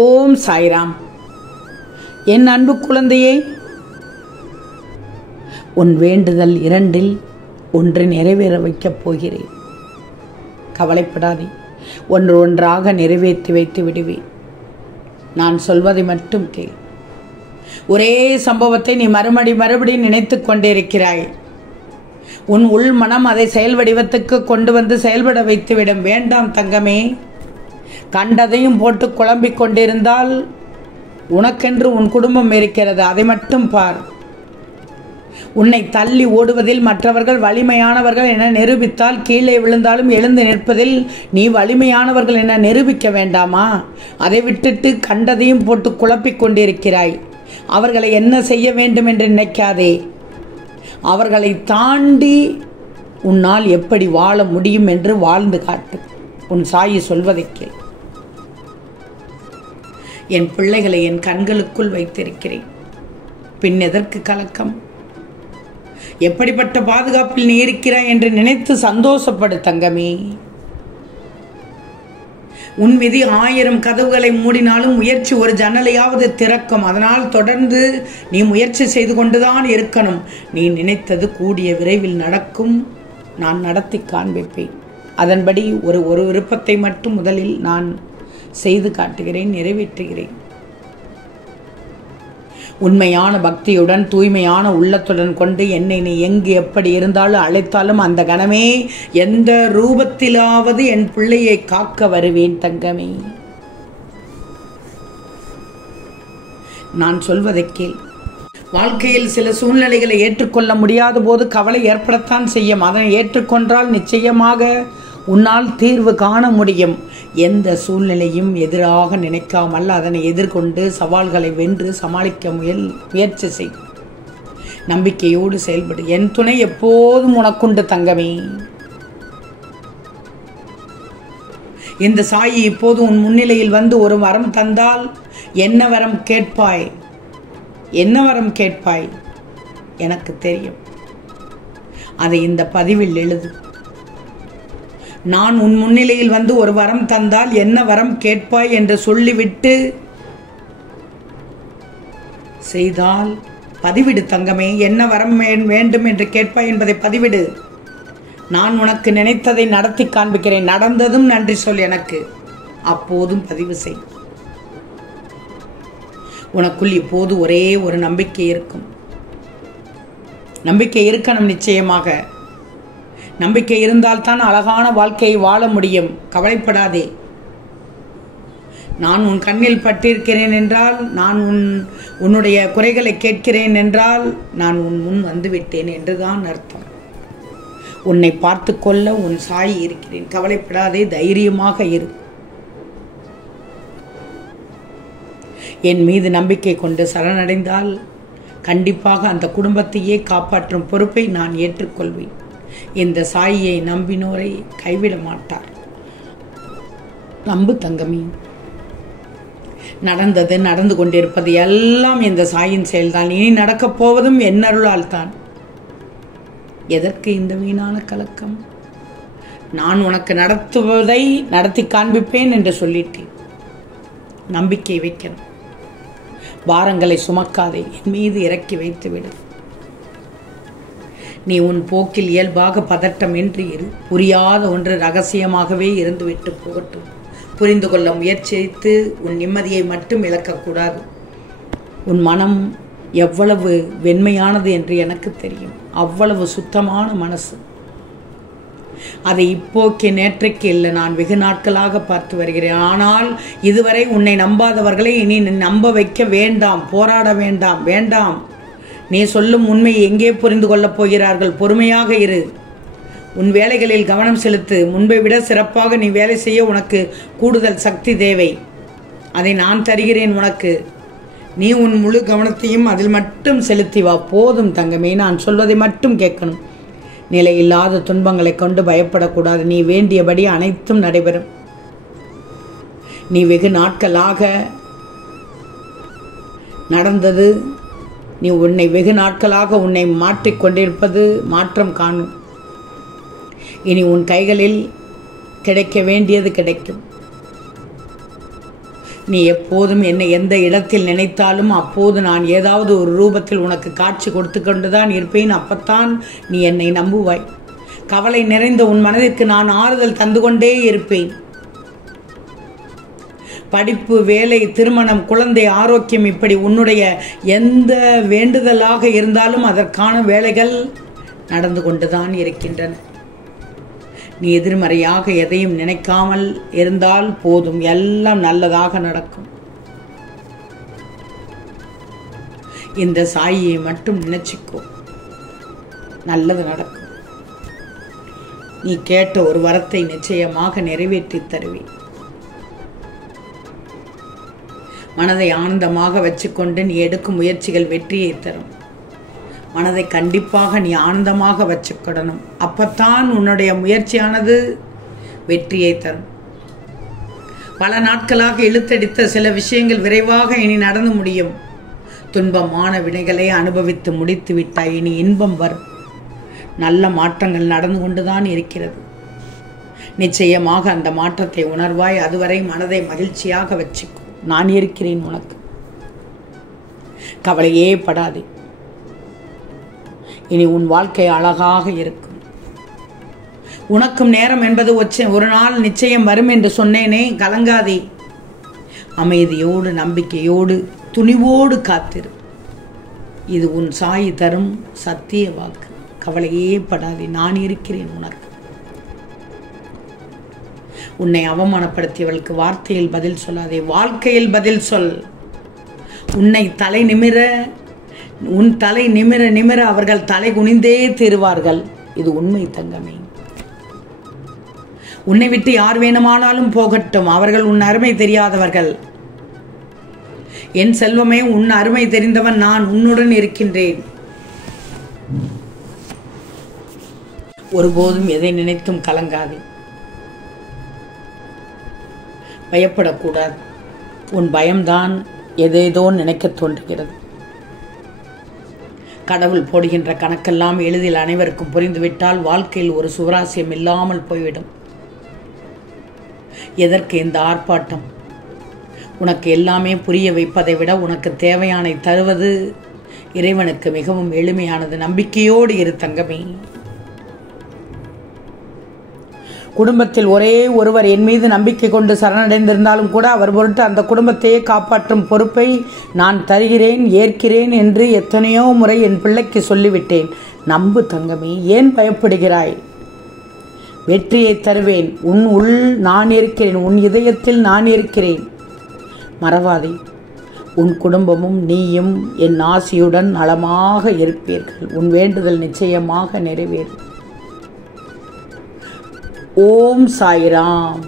ஓம் சாய்ராம். என் அன்பு குழந்தையே, உன் வேண்டுதல் 2இல் 1 நிறைவேற வைக்கப் போகிறேன். கவலைப்படாதே, ஒன்றாக நிறைவேற்றி வைத்து விடுவேன். நான் சொல்வதை மட்டும் கேள். ஒரே சம்பவத்தை நீ மறுபடி நினைத்து கொண்டிருக்கிறாய். உன் உள் மனம் அதை செயல் வடிவத்துக்கு கொண்டு வந்து செயல்பட வைத்துவிடும். வேண்டாம் தங்கமே, கண்டதையும் போட்டு குழம்பிக் கொண்டிருந்தால் உனக்கென்று உன் குடும்பம் இருக்கிறது, அதை மட்டும் பார். உன்னை தள்ளி ஓடுவதில் மற்றவர்கள் வலிமையானவர்கள் என நிரூபித்தால் கீழே விழுந்தாலும் எழுந்து நிற்பதில் நீ வலிமையானவர்கள் என நிரூபிக்க வேண்டாமா? அதை விட்டுட்டு கண்டதையும் போட்டு குழப்பிக் கொண்டிருக்கிறாய். அவர்களை என்ன செய்ய வேண்டும் என்று நினைக்காதே. அவர்களை தாண்டி உன்னால் எப்படி வாழ முடியும் என்று வாழ்ந்து காட்டு. உன் சாயி சொல்வதை கேள். என் பிள்ளைகளை என் கண்களுக்குள் வைத்திருக்கிறேன். பின் எதற்கு கலக்கம்? எப்படிப்பட்ட பாதுகாப்பில் நீ இருக்கிறாய் என்று நினைத்து சந்தோஷப்படு தங்கமே. உன் விதி 1000 கதவுகளை மூடினாலும் முயற்சி ஒரு ஜன்னலையாவது திறக்கும். அதனால் தொடர்ந்து நீ முயற்சி செய்து கொண்டுதான் இருக்கணும். நீ நினைத்தது கூடிய விரைவில் நடக்கும். நான் நடத்தி காண்பிப்பேன். அதன்படி ஒரு விருப்பத்தை மட்டும் முதலில் நான் செய்து காட்டுகிறேன், நிறைவேற்றுகிறேன். உண்மையான பக்தியுடன் தூய்மையான உள்ளத்துடன் கொண்டு என்னை நீ எங்கு எப்படி இருந்தாலும் அழைத்தாலும் அந்த கணமே எந்த ரூபத்திலாவது என் பிள்ளையை காக்க வருவேன் தங்கமே. நான் சொல்வதை கேள். வாழ்க்கையில் சில சூழ்நிலைகளை ஏற்றுக்கொள்ள முடியாத போது கவலை ஏற்படத்தான் செய்யும். அதனை ஏற்றுக்கொண்டால் நிச்சயமாக உன்னால் தீர்வு காண முடியும். எந்த சூழ்நிலையும் எதிராக நினைக்காமல் அதனை எதிர்கொண்டு சவால்களை வென்று சமாளிக்க முயற்சி செய். நம்பிக்கையோடு செயல்படு. என் துணை எப்போதும் உனக்குண்டு தங்கமே. இந்த சாயி இப்போது உன் முன்னிலையில் வந்து ஒரு வரம் தந்தால் என்ன வரம் கேட்பாய்? என்ன வரம் கேட்பாய்? எனக்கு தெரியும். அதை இந்த பதிவில் எழுது. நான் உன் முன்னிலையில் வந்து ஒரு வரம் தந்தால் என்ன வரம் கேட்பாய் என்று சொல்லிவிட்டு செய்தால் பதிவிடு தங்கமே. என்ன வரம் வேண்டும் என்று கேட்பாய் என்பதை பதிவிடு. நான் உனக்கு நினைத்ததை நடத்தி காண்பிக்கிறேன். நடந்ததும் நன்றி சொல் எனக்கு. அப்போதும் பதிவு செய். உனக்குள் இப்போது ஒரே ஒரு நம்பிக்கை இருக்கும். நம்பிக்கை இருக்கணும். நிச்சயமாக நம்பிக்கை இருந்தால்தான் அழகான வாழ்க்கையை வாழ முடியும். கவலைப்படாதே. நான் உன் கண்ணில் பட்டிருக்கிறேன் என்றால், நான் உன்னுடைய குறைகளை கேட்கிறேன் என்றால் நான் உன் முன் வந்துவிட்டேன் என்றுதான் அர்த்தம். உன்னை பார்த்து கொள்ள உன் சாயி இருக்கிறேன். கவலைப்படாதே, தைரியமாக இரு. என் மீது நம்பிக்கை கொண்டு சரணடைந்தால் கண்டிப்பாக அந்த குடும்பத்தையே காப்பாற்றும் பொறுப்பை நான் ஏற்றுக்கொள்வேன். இந்த சாயியை நம்பினோரை கைவிட மாட்டார். நம்பு தங்கமே. நடந்து கொண்டிருப்பது எல்லாம் இந்த சாயின் செயல்தான். இனி நடக்கப் போவதும் என் அருளால் தான். எதற்கு இந்த வீணான கலக்கம்? நான் உனக்கு நடத்துவதை நடத்தி காண்பிப்பேன் என்று சொல்லிட்டேன். நம்பிக்கை வைக்கணும். பாரங்களை சுமக்காதே. என் மீது இறக்கி வைத்து விடு. நீ உன் போக்கில் இயல்பாக பதட்டமின்றி இரு. புரியாத ஒன்று ரகசியமாகவே இருந்துவிட்டு போகட்டும். புரிந்து கொள்ள முயற்சித்து உன் நிம்மதியை மட்டும் இழக்கக்கூடாது. உன் மனம் எவ்வளவு வெண்மையானது என்று எனக்கு தெரியும். அவ்வளவு சுத்தமான மனசு. அதை இப்போக்கே நேற்றைக்கு இல்லை, நான் வெகு நாட்களாக பார்த்து வருகிறேன். ஆனால் இதுவரை உன்னை நம்பாதவர்களை இனி நம்ப வைக்க வேண்டாம். போராட வேண்டாம். வேண்டாம். நீ சொல்லும் உண்மையை எங்கே புரிந்து கொள்ளப் போகிறார்கள்? பொறுமையாக இரு. உன் வேலைகளில் கவனம் செலுத்து. முன்பை விட சிறப்பாக நீ வேலை செய்ய உனக்கு கூடுதல் சக்தி தேவை. அதை நான் தருகிறேன் உனக்கு. நீ உன் முழு கவனத்தையும் அதில் மட்டும் செலுத்தி வா. போதும் தங்கமே, நான் சொல்வதை மட்டும் கேட்கணும். நிலையில்லாத துன்பங்களை கொண்டு பயப்படக்கூடாது. நீ வேண்டியபடி அனைத்தும் நடைபெறும். நீ வெகு நாட்களாக நடந்தது, நீ வெகு நாட்களாக உன்னை மாற்றிக்கொண்டிருப்பது மாற்றம் காணும். இனி உன் கைகளில் கிடைக்க வேண்டியது கிடைக்கும். நீ எப்போதும் என்னை எந்த இடத்தில் நினைத்தாலும் அப்போது நான் ஏதாவது ஒரு ரூபத்தில் உனக்கு காட்சி கொடுத்து கொண்டுதான் இருப்பேன். அப்பத்தான் நீ என்னை நம்புவாய். கவலை நிறைந்த உன் மனதிற்கு நான் ஆறுதல் தந்து கொண்டே இருப்பேன். படிப்பு, வேலை, திருமணம், குழந்தை ஆரோக்கியம், இப்படி உன்னுடைய எந்த வேண்டுதலாக இருந்தாலும் அதற்கான வேலைகள் நடந்து கொண்டுதான் இருக்கின்றன. நீ எதிர்மறையாக எதையும் நினைக்காமல் இருந்தால் போதும், எல்லாம் நல்லதாக நடக்கும். இந்த சாயியை மட்டும் நினைச்சுக்கோ, நல்லது நடக்கும். நீ கேட்ட ஒரு வரத்தை நிச்சயமாக நிறைவேற்றி தருவேன். மனதை ஆனந்தமாக வச்சுக்கொண்டு நீ எடுக்கும் முயற்சிகள் வெற்றியை தரும். மனதை கண்டிப்பாக நீ ஆனந்தமாக வச்சுக்கிடணும். அப்பத்தான் உன்னுடைய முயற்சியானது வெற்றியை தரும். பல நாட்களாக இழுத்தடித்த சில விஷயங்கள் விரைவாக இனி நடந்து முடியும். துன்பமான வினைகளை அனுபவித்து முடித்து விட்டாய். இனி இன்பம் வரும். நல்ல மாற்றங்கள் நடந்து கொண்டுதான் இருக்கிறது. நிச்சயமாக அந்த மாற்றத்தை உணர்வாய். அதுவரை மனதை மகிழ்ச்சியாக வச்சுக்கோ. நான் இருக்கிறேன் உனக்கு. கவலையே படாதே. இனி உன் வாழ்க்கை அழகாக இருக்கும். உனக்கும் நேரம் என்பது ஒரு நாள் நிச்சயம் வரும் என்று சொன்னேனே, கலங்காதே. அமைதியோடு, நம்பிக்கையோடு, துணிவோடு காத்திரு. இது உன் சாயி தரும் சத்திய வாக்கு. கவலையே படாதே, நான் இருக்கிறேன் உனக்கு. உன்னை அவமானப்படுத்தியவளுக்கு வார்த்தையில் பதில் சொல்லாதே, வாழ்க்கையில் பதில் சொல். உன் தலை நிமிர நிமிர அவர்கள் தலை குனிந்தே தீருவார்கள். இது உண்மை தங்கமே. உன்னை விட்டு யார் வேணுமானாலும் போகட்டும், அவர்கள் உன் அருமை தெரியாதவர்கள். என் செல்வமே, உன் அருமை தெரிந்தவன் நான். உன்னுடன் இருக்கின்றேன். ஒருபோதும் எதை நினைத்தும் கலங்காதே. பயப்படக்கூடாது. உன் பயம்தான் எதேதோ நினைக்க தோன்றுகிறது. கடவுள் போடுகின்ற கணக்கெல்லாம் எளிதில் அனைவருக்கும் புரிந்துவிட்டால் வாழ்க்கையில் ஒரு சுவராசியம் இல்லாமல் போய்விடும். எதற்கு இந்த ஆர்ப்பாட்டம்? உனக்கு எல்லாமே புரிய வைப்பதை விட உனக்கு தேவையானை தருவது இறைவனுக்கு மிகவும் எளிமையானது. நம்பிக்கையோடு இரு தங்கமே. குடும்பத்தில் ஒரே ஒருவர் என் மீது நம்பிக்கை கொண்டு சரணடைந்திருந்தாலும் கூட அவர் பொருட்டு அந்த குடும்பத்தையே காப்பாற்றும் பொறுப்பை நான் தருகிறேன், ஏற்கிறேன் என்று எத்தனையோ முறை என் பிள்ளைக்கு சொல்லிவிட்டேன். நம்பு தங்கமே, ஏன் பயப்படுகிறாய்? வெற்றியை தருவேன். உன் உள் நான் இருக்கிறேன், உன் இதயத்தில் நான் இருக்கிறேன். மறவாதே, உன் குடும்பமும் நீயும் என் ஆசியுடன் நலமாக இருப்பீர்கள். உன் வேண்டுதல் நிச்சயமாக நிறைவேறும். ஓம் சாய்ராம்.